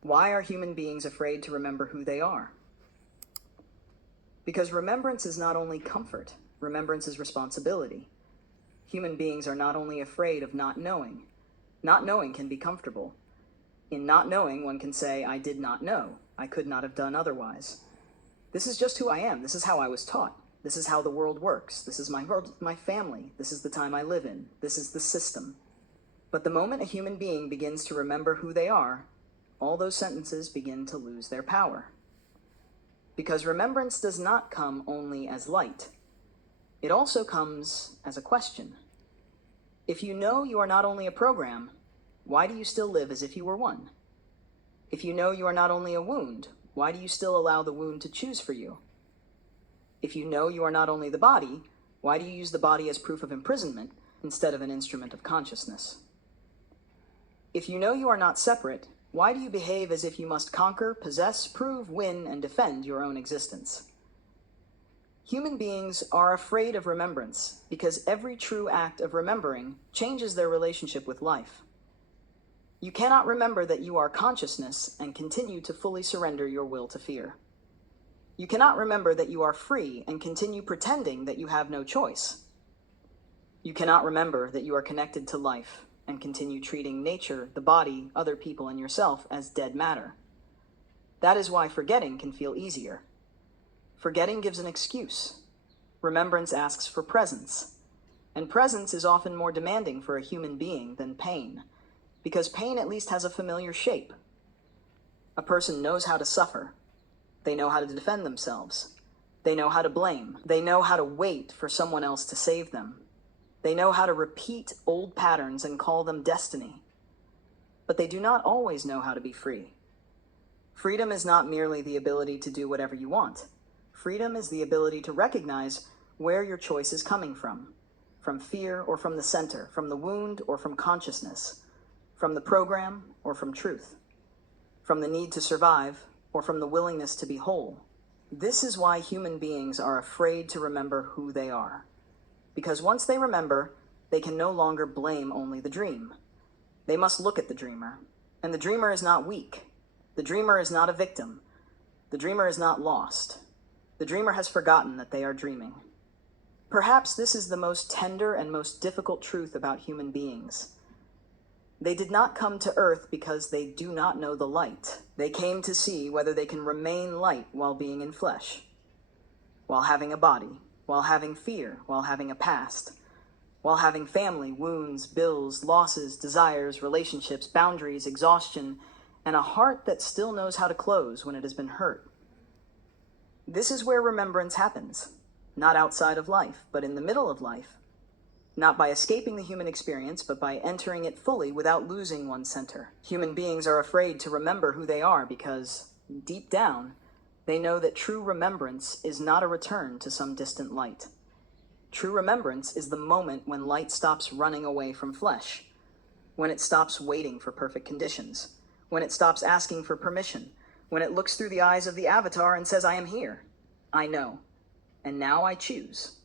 Why are human beings afraid to remember who they are? Because remembrance is not only comfort, remembrance is responsibility. Human beings are not only afraid of not knowing. Not knowing can be comfortable. In not knowing, one can say, I did not know. I could not have done otherwise. This is just who I am. This is how I was taught. This is how the world works. This is my world, my family. This is the time I live in. This is the system. But the moment a human being begins to remember who they are, all those sentences begin to lose their power. Because remembrance does not come only as light. It also comes as a question. If you know you are not only a program, why do you still live as if you were one? If you know you are not only a wound, why do you still allow the wound to choose for you? If you know you are not only the body, why do you use the body as proof of imprisonment instead of an instrument of consciousness? If you know you are not separate, why do you behave as if you must conquer, possess, prove, win, and defend your own existence? Human beings are afraid of remembrance because every true act of remembering changes their relationship with life. You cannot remember that you are consciousness and continue to fully surrender your will to fear. You cannot remember that you are free and continue pretending that you have no choice. You cannot remember that you are connected to life and continue treating nature, the body, other people, and yourself as dead matter. That is why forgetting can feel easier. Forgetting gives an excuse. Remembrance asks for presence. And presence is often more demanding for a human being than pain, because pain at least has a familiar shape. A person knows how to suffer. They know how to defend themselves. They know how to blame. They know how to wait for someone else to save them. They know how to repeat old patterns and call them destiny. But they do not always know how to be free. Freedom is not merely the ability to do whatever you want. Freedom is the ability to recognize where your choice is coming from fear or from the center, from the wound or from consciousness, from the program or from truth, from the need to survive or from the willingness to be whole. This is why human beings are afraid to remember who they are. Because once they remember, they can no longer blame only the dream. They must look at the dreamer. And the dreamer is not weak. The dreamer is not a victim. The dreamer is not lost. The dreamer has forgotten that they are dreaming. Perhaps this is the most tender and most difficult truth about human beings. They did not come to earth because they do not know the light. They came to see whether they can remain light while being in flesh, while having a body, while having fear, while having a past, while having family, wounds, bills, losses, desires, relationships, boundaries, exhaustion, and a heart that still knows how to close when it has been hurt. This is where remembrance happens, not outside of life, but in the middle of life, not by escaping the human experience, but by entering it fully without losing one's center. Human beings are afraid to remember who they are because, deep down, they know that true remembrance is not a return to some distant light. True remembrance is the moment when light stops running away from flesh, when it stops waiting for perfect conditions, when it stops asking for permission, when it looks through the eyes of the avatar and says, I am here, I know, and now I choose.